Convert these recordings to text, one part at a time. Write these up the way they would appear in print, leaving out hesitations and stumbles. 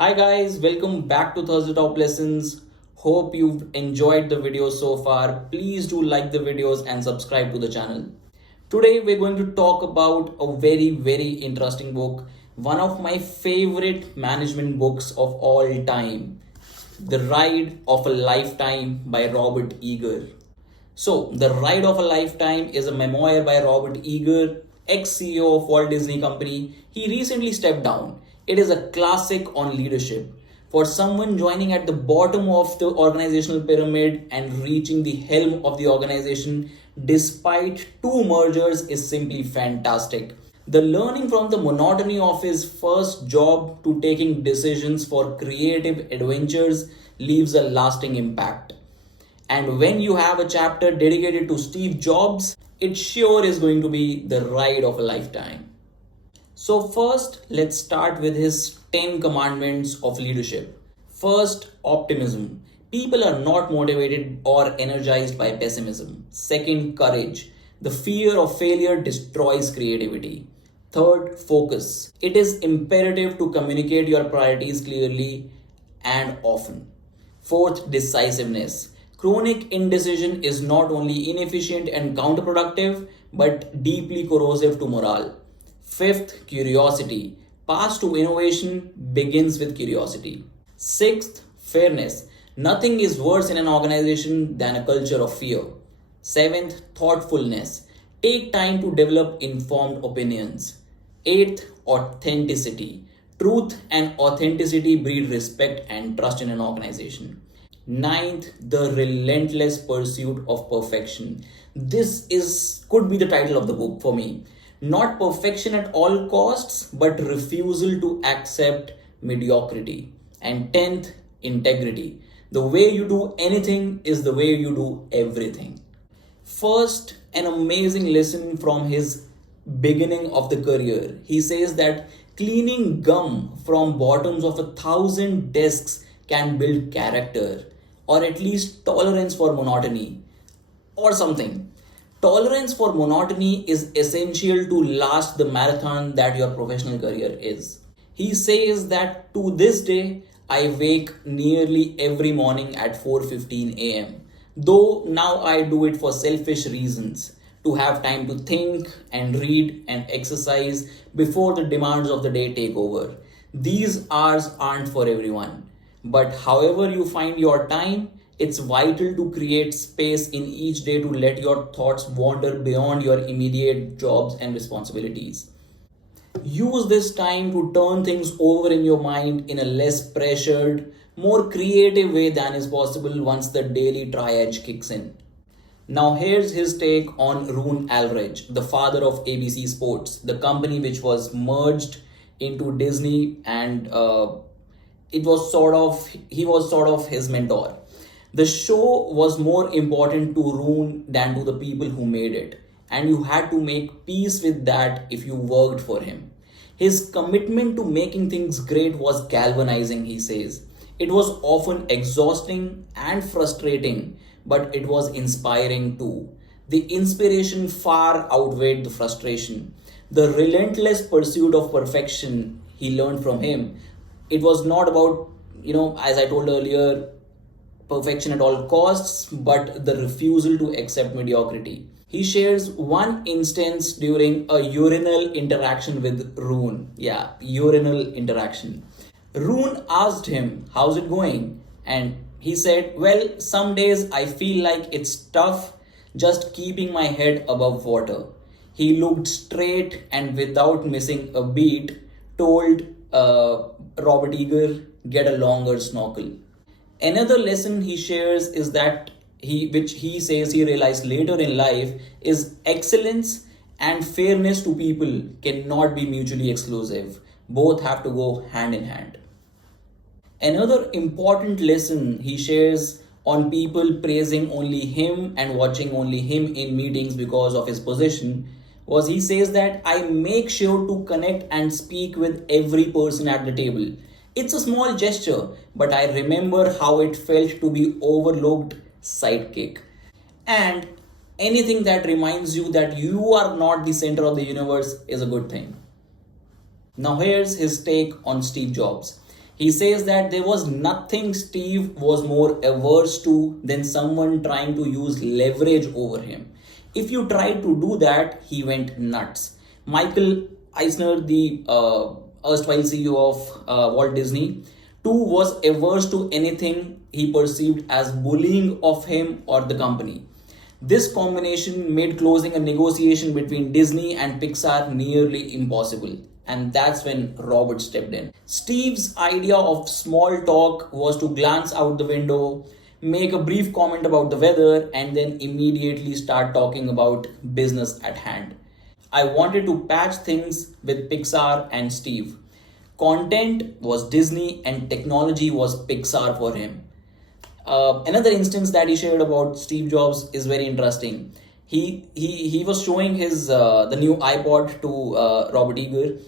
Hi guys, welcome back to Thursday Top Lessons. Hope you've enjoyed the video so far. Please do like the videos and subscribe to the channel. Today we're going to talk about a very interesting book, one of my favorite management books of all time, The Ride of a Lifetime by Robert Iger. So, The Ride of a Lifetime is a memoir by Robert Iger, ex-CEO of Walt Disney Company. He recently stepped down. It is a classic on leadership. For someone joining at the bottom of the organizational pyramid and reaching the helm of the organization despite two mergers is simply fantastic. The learning from the monotony of his first job to taking decisions for creative adventures leaves a lasting impact. And when you have a chapter dedicated to Steve Jobs, it sure is going to be the ride of a lifetime. So, first, let's start with his 10 commandments of leadership. First, optimism. People are not motivated or energized by pessimism. Second, courage. The fear of failure destroys creativity. Third, focus. It is imperative to communicate your priorities clearly and often. Fourth, decisiveness. Chronic indecision is not only inefficient and counterproductive, but deeply corrosive to morale. Fifth, curiosity. Path to innovation begins with curiosity. Sixth, fairness. Nothing is worse in an organization than a culture of fear. Seventh, thoughtfulness. Take time to develop informed opinions. Eighth, authenticity. Truth and authenticity breed respect and trust in an organization. Ninth, the relentless pursuit of perfection. This is could be the title of the book for me. Not perfection at all costs, but refusal to accept mediocrity. And tenth, integrity. The way you do anything is the way you do everything. First, an amazing lesson from his beginning of the career. He says that cleaning gum from bottoms of 1,000 desks can build character or at least tolerance for monotony or something. Tolerance for monotony is essential to last the marathon that your professional career is. He says that to this day, I wake nearly every morning at 4:15 a.m. Though now I do it for selfish reasons, to have time to think and read and exercise before the demands of the day take over. These hours aren't for everyone. But however you find your time, it's vital to create space in each day to let your thoughts wander beyond your immediate jobs and responsibilities. Use this time to turn things over in your mind in a less pressured, more creative way than is possible once the daily triage kicks in. Now, here's his take on Roone Alridge, the father of ABC Sports, the company which was merged into Disney, and he was sort of his mentor. The show was more important to Roone than to the people who made it, and you had to make peace with that if you worked for him. His commitment to making things great was galvanizing, he says. It was often exhausting and frustrating, but it was inspiring too. The inspiration far outweighed the frustration. The relentless pursuit of perfection he learned from him. It was not about, as I told earlier, perfection at all costs, but the refusal to accept mediocrity. He shares one instance during a urinal interaction with Roone. Yeah, urinal interaction. Roone asked him, "How's it going?" And he said, "Well, some days I feel like it's tough just keeping my head above water." He looked straight and without missing a beat, told Robert Iger, "Get a longer snorkel." Another lesson he shares is that which he says he realized later in life, is excellence and fairness to people cannot be mutually exclusive. Both have to go hand in hand. Another important lesson he shares on people praising only him and watching only him in meetings because of his position was he says that I make sure to connect and speak with every person at the table. It's a small gesture, but I remember how it felt to be overlooked sidekick. And anything that reminds you that you are not the center of the universe is a good thing. Now, here's his take on Steve Jobs. He says that there was nothing Steve was more averse to than someone trying to use leverage over him. If you tried to do that, he went nuts. Michael Eisner, the erstwhile CEO of Walt Disney, too was averse to anything he perceived as bullying of him or the company. This combination made closing a negotiation between Disney and Pixar nearly impossible. And that's when Robert stepped in. Steve's idea of small talk was to glance out the window, make a brief comment about the weather, and then immediately start talking about business at hand. I wanted to patch things with Pixar and Steve. Content was Disney and technology was Pixar for him. Another instance that he shared about Steve Jobs is very interesting. He was showing his the new iPod to Robert Iger,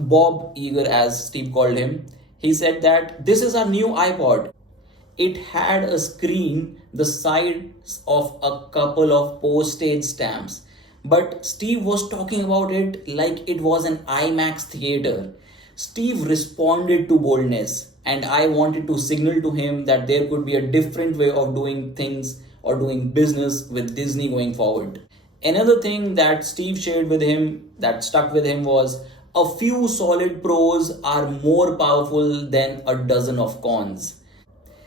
Bob Iger as Steve called him. He said that this is our new iPod. It had a screen the size of a couple of postage stamps. But Steve was talking about it like it was an IMAX theater. Steve responded to boldness, and I wanted to signal to him that there could be a different way of doing things or doing business with Disney going forward. Another thing that Steve shared with him that stuck with him was a few solid pros are more powerful than a dozen of cons.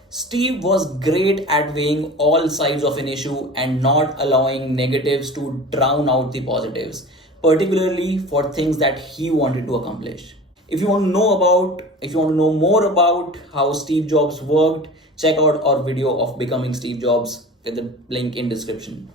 Steve was great at weighing all sides of an issue and not allowing negatives to drown out the positives, particularly for things that he wanted to accomplish. If you want to know more about how Steve Jobs worked, check out our video of becoming Steve Jobs with the link in description.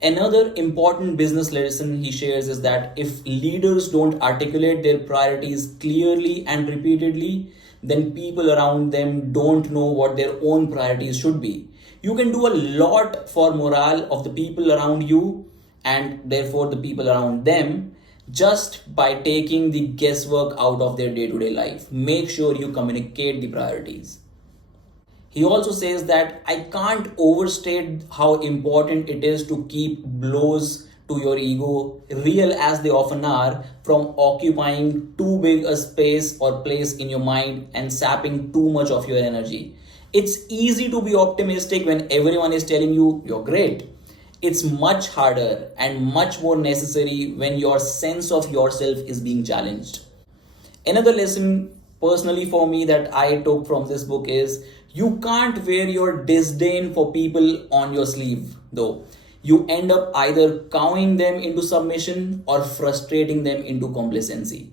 Another important business lesson he shares is that if leaders don't articulate their priorities clearly and repeatedly, then people around them don't know what their own priorities should be. You can do a lot for morale of the people around you and therefore the people around them just by taking the guesswork out of their day-to-day life. Make sure you communicate the priorities. He also says that I can't overstate how important it is to keep blows to your ego, real as they often are, from occupying too big a space or place in your mind and sapping too much of your energy. It's easy to be optimistic when everyone is telling you you're great. It's much harder and much more necessary when your sense of yourself is being challenged. Another lesson personally for me that I took from this book is you can't wear your disdain for people on your sleeve, though. You end up either cowing them into submission or frustrating them into complacency.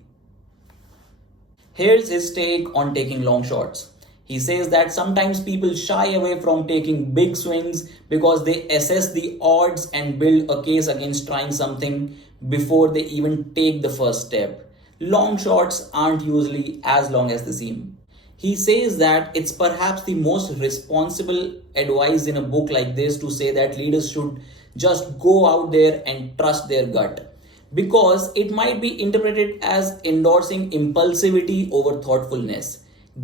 Here's his take on taking long shots. He says that sometimes people shy away from taking big swings because they assess the odds and build a case against trying something before they even take the first step. Long shots aren't usually as long as they seem. He says that it's perhaps the most responsible advice in a book like this to say that leaders should just go out there and trust their gut, because it might be interpreted as endorsing impulsivity over thoughtfulness,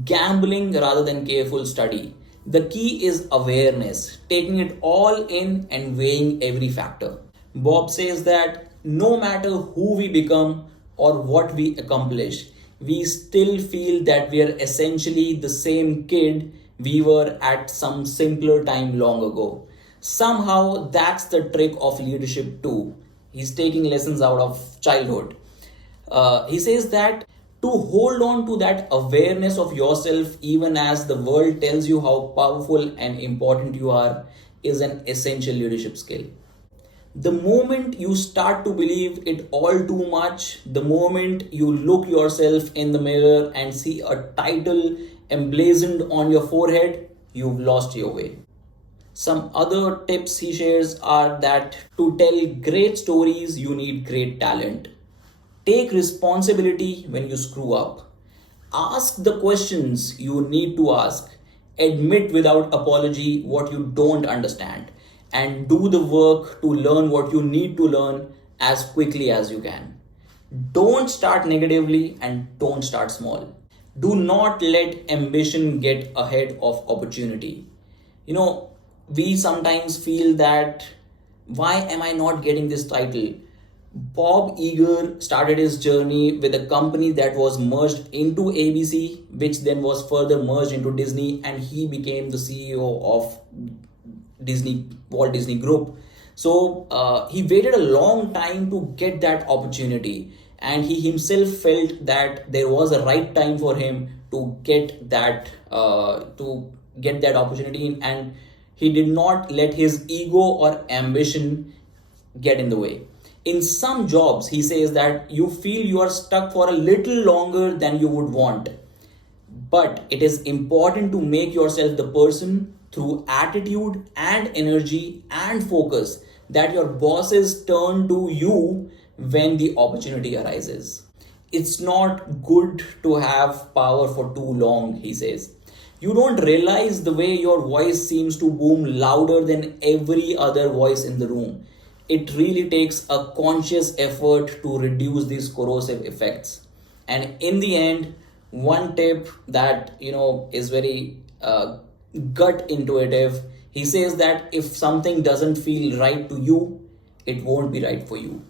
gambling rather than careful study. The key is awareness, taking it all in and weighing every factor. Bob says that no matter who we become or what we accomplish, we still feel that we are essentially the same kid we were at some simpler time long ago. Somehow that's the trick of leadership too. He's taking lessons out of childhood. He says that to hold on to that awareness of yourself even as the world tells you how powerful and important you are is an essential leadership skill. The moment you start to believe it all too much, the moment you look yourself in the mirror and see a title emblazoned on your forehead, you've lost your way. Some other tips he shares are that to tell great stories, you need great talent. Take responsibility when you screw up. Ask the questions you need to ask. Admit without apology what you don't understand. And do the work to learn what you need to learn as quickly as you can. Don't start negatively and don't start small. Do not let ambition get ahead of opportunity. We sometimes feel that why am I not getting this title? Bob Iger started his journey with a company that was merged into ABC, which then was further merged into Disney, and he became the CEO of Walt Disney Group. So he waited a long time to get that opportunity, and he himself felt that there was a right time for him to get that opportunity, and he did not let his ego or ambition get in the way. In some jobs, he says that you feel you are stuck for a little longer than you would want. But it is important to make yourself the person through attitude and energy and focus that your bosses turn to you when the opportunity arises. It's not good to have power for too long, he says. You don't realize the way your voice seems to boom louder than every other voice in the room. It really takes a conscious effort to reduce these corrosive effects. And in the end, one tip that is very gut intuitive, he says that if something doesn't feel right to you, it won't be right for you.